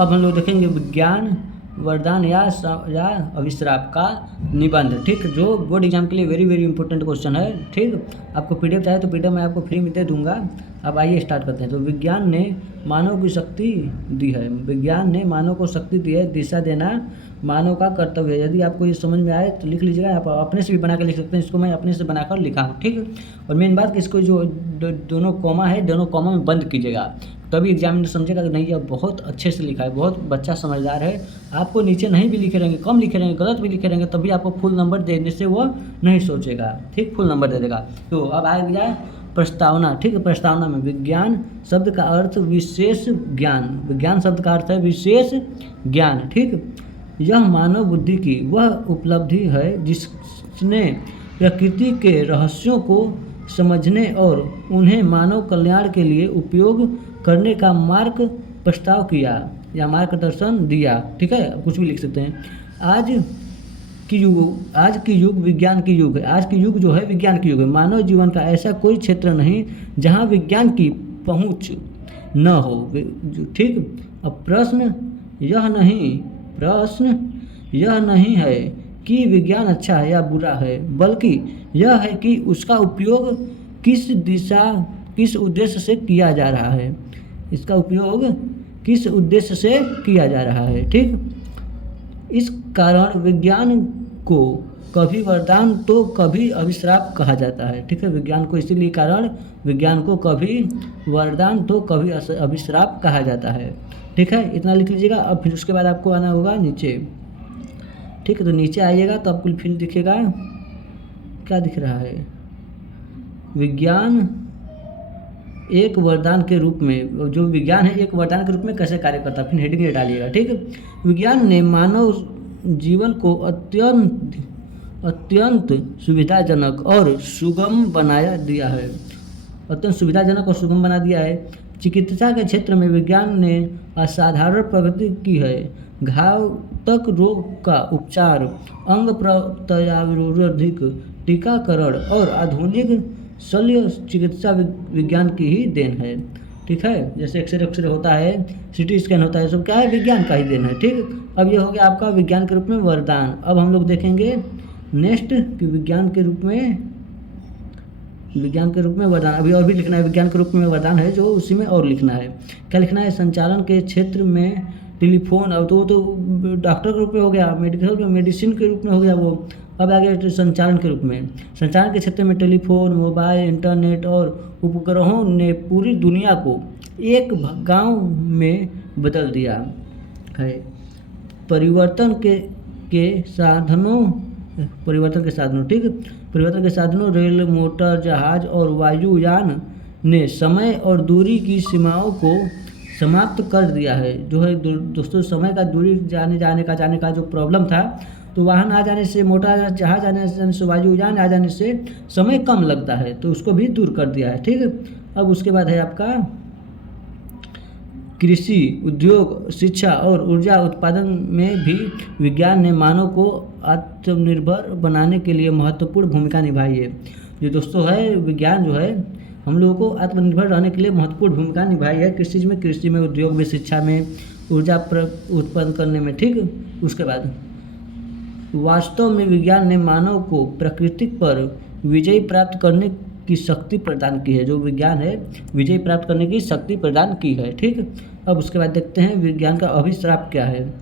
अब हम लोग देखेंगे विज्ञान वरदान या अभिश्राप का निबंध, ठीक, जो बोर्ड एग्जाम के लिए वेरी वेरी इंपॉर्टेंट क्वेश्चन है। ठीक, आपको पीडीएफ चाहिए तो पीडीएफ मैं आपको फ्री में दे दूंगा। अब आइए स्टार्ट करते हैं। तो विज्ञान ने मानव की शक्ति दी है, विज्ञान ने मानव को शक्ति दी है, दिशा देना मानव का कर्तव्य है। यदि आपको ये समझ में आए तो लिख लीजिएगा, आप अपने से भी बना के लिख सकते हैं। इसको मैं अपने से बनाकर लिखा हूँ, ठीक। और मेन बात कि इसको जो दोनों कॉमा है, दोनों कॉमा में बंद कीजिएगा, तभी एग्जामिनर समझेगा कि नहीं यह बहुत अच्छे से लिखा है, बहुत बच्चा समझदार है। आपको नीचे नहीं भी लिखे रहेंगे, कम लिखे रहेंगे, गलत भी लिखे रहेंगे, तभी आपको फुल नंबर देने से वो नहीं सोचेगा, ठीक, फुल नंबर दे देगा। तो अब आ गया प्रस्तावना, ठीक है। प्रस्तावना में विज्ञान शब्द का अर्थ विशेष ज्ञान, विज्ञान शब्द का अर्थ है विशेष ज्ञान, ठीक। यह मानव बुद्धि की वह उपलब्धि है जिसने प्रकृति के रहस्यों को समझने और उन्हें मानव कल्याण के लिए उपयोग करने का मार्ग प्रस्ताव किया या मार्गदर्शन दिया, ठीक है। कुछ भी लिख सकते हैं। आज की युग विज्ञान की युग है। आज की युग जो है विज्ञान की युग है। मानव जीवन का ऐसा कोई क्षेत्र नहीं जहां विज्ञान की पहुंच न हो, ठीक। अब प्रश्न यह नहीं है कि विज्ञान अच्छा है या बुरा है, बल्कि यह है कि उसका उपयोग किस उद्देश्य से किया जा रहा है, इसका उपयोग किस उद्देश्य से किया जा रहा है, ठीक। इस कारण विज्ञान को कभी वरदान तो कभी अभिश्राप कहा जाता है, ठीक है। विज्ञान को इसीलिए कारण विज्ञान को कभी वरदान तो कभी अभिश्राप कहा जाता है, ठीक है। इतना लिख लीजिएगा। अब फिर उसके बाद आपको आना होगा नीचे, ठीक है। तो नीचे आइएगा तो आपको फिर दिखेगा, क्या दिख रहा है, विज्ञान एक वरदान के रूप में, जो विज्ञान है एक वरदान के रूप में कैसे कार्य करता है, फिर हेडिंग में डालिएगा, ठीक है। विज्ञान ने मानव जीवन को अत्यंत सुविधाजनक और सुगम बना दिया है, अत्यंत सुविधाजनक और सुगम बना दिया है। चिकित्सा के क्षेत्र में विज्ञान ने असाधारण प्रगति की है। घातक रोग का उपचार, अंग प्रत्यारोधक टीकाकरण और आधुनिक शल्य चिकित्सा विज्ञान की ही देन है, ठीक है। जैसे एक्सरे होता है, सीटी स्कैन होता है, सब क्या है, विज्ञान का ही देन है, ठीक। अब ये हो गया आपका विज्ञान के रूप में वरदान। अब हम लोग देखेंगे नेक्स्ट कि विज्ञान के रूप में वरदान, अभी और भी लिखना है। विज्ञान के रूप में वरदान है जो उसी में और लिखना है, क्या लिखना है, संचालन के क्षेत्र में टेलीफोन, अब तो डॉक्टर के रूप में हो गया, मेडिसिन के रूप में हो गया वो। अब आ गया संचालन के रूप में, संचालन के क्षेत्र में टेलीफोन, मोबाइल, इंटरनेट और उपग्रहों ने पूरी दुनिया को एक गांव में बदल दिया है। परिवर्तन के साधनों, ठीक, परिवर्तन के साधनों रेल, मोटर, जहाज और वायुयान ने समय और दूरी की सीमाओं को समाप्त कर दिया है। जो है दोस्तों, समय का दूरी जाने का जो प्रॉब्लम था, तो वाहन आ जाने से, मोटर जहाज आने से, वायुयान आ जाने से समय कम लगता है, तो उसको भी दूर कर दिया है, ठीक है। अब उसके बाद है आपका कृषि, उद्योग, शिक्षा और ऊर्जा उत्पादन में भी विज्ञान ने मानव को आत्मनिर्भर बनाने के लिए महत्वपूर्ण भूमिका निभाई है। जो दोस्तों है विज्ञान जो है हम लोगों को आत्मनिर्भर रहने के लिए महत्वपूर्ण भूमिका निभाई है। कृषि में, उद्योग में, शिक्षा में, ऊर्जा उत्पन्न करने में, ठीक। उसके बाद वास्तव में विज्ञान ने मानव को प्रकृति पर विजय प्राप्त करने की शक्ति प्रदान की है। जो विज्ञान है विजय प्राप्त करने की शक्ति प्रदान की है, ठीक। अब उसके बाद देखते हैं विज्ञान का अभिश्राप क्या है,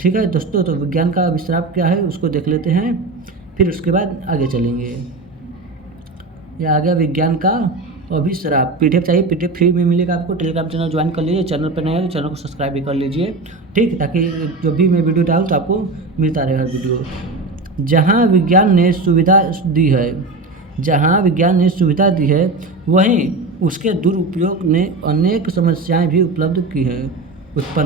ठीक है दोस्तों। तो विज्ञान का अभिश्राप क्या है उसको देख लेते हैं, फिर उसके बाद आगे चलेंगे। यह आ गया विज्ञान का अभिश्राप। पीडीएफ चाहिए, पीडीएफ फ्री में मिलेगा आपको। टेलीग्राम चैनल ज्वाइन कर लीजिए, चैनल पर नया है तो चैनल को सब्सक्राइब भी कर लीजिए, ठीक, ताकि जब भी मैं वीडियो डालूँ तो आपको मिलता रहे हर वीडियो। जहाँ विज्ञान ने सुविधा दी है वहीं उसके दुरुपयोग ने अनेक समस्याएं भी उत्पन्न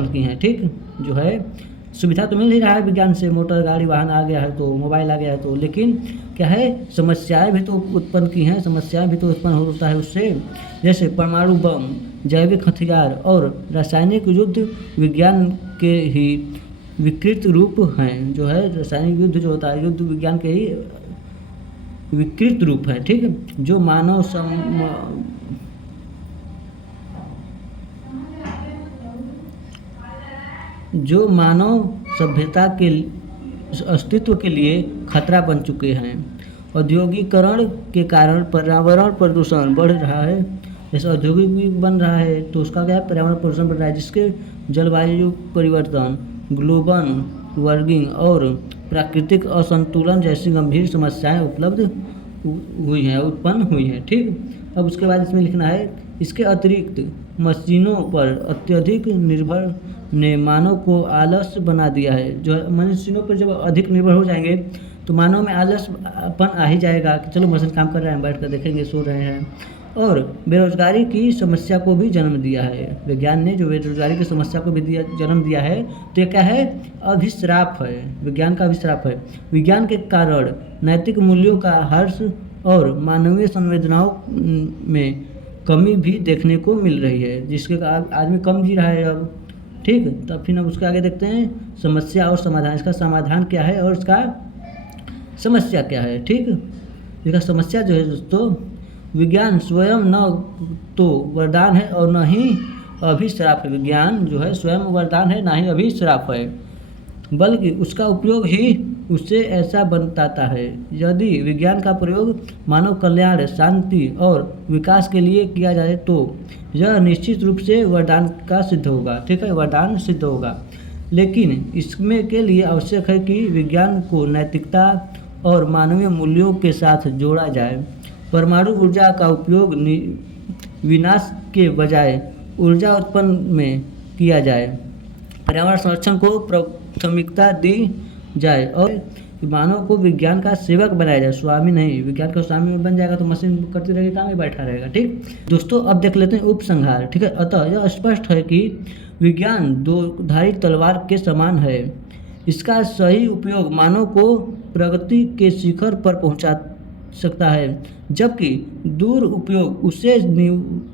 की हैं, ठीक। जो है सुविधा तो मिल ही रहा है विज्ञान से, मोटर गाड़ी वाहन आ गया है, तो मोबाइल आ गया है, तो लेकिन क्या है, समस्याएं भी तो उत्पन्न की हैं, समस्याएं भी तो उत्पन्न होता है उससे। जैसे परमाणु बम, जैविक हथियार और रासायनिक युद्ध विज्ञान के ही विकृत रूप हैं। जो है रासायनिक युद्ध जो होता है, युद्ध विज्ञान के ही विकृत रूप है, ठीक है। जो मानव जो मानव सभ्यता के अस्तित्व के लिए खतरा बन चुके हैं। औद्योगिकरण के कारण पर्यावरण प्रदूषण बढ़ रहा है। जैसे औद्योगिक बन रहा है तो उसका क्या है, पर्यावरण प्रदूषण बढ़ रहा है, जिसके जलवायु परिवर्तन, ग्लोबल वार्मिंग और प्राकृतिक असंतुलन जैसी गंभीर समस्याएं उत्पन्न हुई हैं। ठीक, अब उसके बाद इसमें लिखना है, इसके अतिरिक्त मशीनों पर अत्यधिक निर्भर ने मानव को आलस्य बना दिया है। जो मशीनों पर जब अधिक निर्भर हो जाएंगे तो मानव में आलसपन आ ही जाएगा कि चलो मशीन काम कर रहे हैं, बैठ कर देखेंगे, सो रहे हैं। और बेरोजगारी की समस्या को भी जन्म दिया है। विज्ञान ने जो बेरोजगारी की समस्या को भी जन्म दिया है, तो ये क्या है, अभिश्राप है, विज्ञान का अभिश्राप है। विज्ञान के कारण नैतिक मूल्यों का ह्रास और मानवीय संवेदनाओं में कमी भी देखने को मिल रही है, जिसके आदमी कम जी रहा है अब। ठीक, तब फिर अब उसके आगे देखते हैं समस्या और समाधान। इसका समाधान क्या है और इसका समस्या क्या है। ठीक, इसका समस्या जो है दोस्तों, विज्ञान स्वयं न तो वरदान है और न ही अभिश्राप है। विज्ञान जो है स्वयं वरदान है, ना ही अभिश्राप है, बल्कि उसका उपयोग ही उसे ऐसा बताता है। यदि विज्ञान का प्रयोग मानव कल्याण, शांति और विकास के लिए किया जाए तो यह निश्चित रूप से वरदान का सिद्ध होगा। ठीक है, वरदान सिद्ध होगा, लेकिन इसमें के लिए आवश्यक है कि विज्ञान को नैतिकता और मानवीय मूल्यों के साथ जोड़ा जाए। परमाणु ऊर्जा का उपयोग विनाश के बजाय ऊर्जा उत्पन्न में किया जाए। पर्यावरण संरक्षण को प्राथमिकता दी जाए और मानव को विज्ञान का सेवक बनाया जाए, स्वामी नहीं। विज्ञान का स्वामी बन जाएगा तो मशीन करती रहेगी, काम में बैठा रहेगा। ठीक दोस्तों, अब देख लेते हैं उपसंहार। ठीक है, अतः यह स्पष्ट है कि विज्ञान दो-धारी तलवार के समान है। इसका सही उपयोग मानव को प्रगति के शिखर पर पहुंचा सकता है, जबकि दुरुपयोग उसे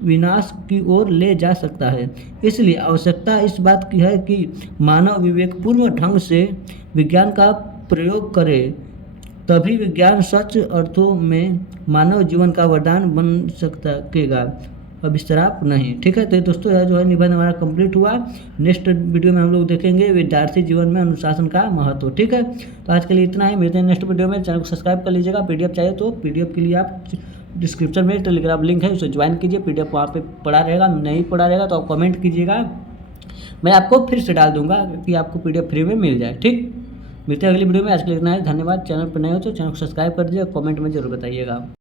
विनाश की ओर ले जा सकता है। इसलिए आवश्यकता इस बात की है कि मानव विवेकपूर्ण ढंग से विज्ञान का प्रयोग करे, तभी विज्ञान सच अर्थों में मानव जीवन का वरदान बन सकेगा, अभिश्राप नहीं। ठीक है, तो दोस्तों यह जो है निबंध हमारा कंप्लीट हुआ। नेक्स्ट वीडियो में हम लोग देखेंगे विद्यार्थी जीवन में अनुशासन का महत्व। ठीक है, तो आज के लिए इतना ही, मिलते हैं नेक्स्ट वीडियो में। चैनल को सब्सक्राइब कर लीजिएगा। पीडीएफ चाहिए तो पीडीएफ के लिए आप डिस्क्रिप्शन में टेलीग्राम लिंक है, उसे ज्वाइन कीजिए। पीडीएफ वहाँ पे पड़ा रहेगा, नहीं पड़ा रहेगा तो आप कमेंट कीजिएगा, मैं आपको फिर से डाल दूंगा कि आपको पीडीएफ फ्री में मिल जाए। ठीक, मिलते हैं अगली वीडियो में। आज के लिए इतना है, धन्यवाद। चैनल पर नए हो तो चैनल को सब्सक्राइब कर दीजिए, कमेंट में जरूर बताइएगा।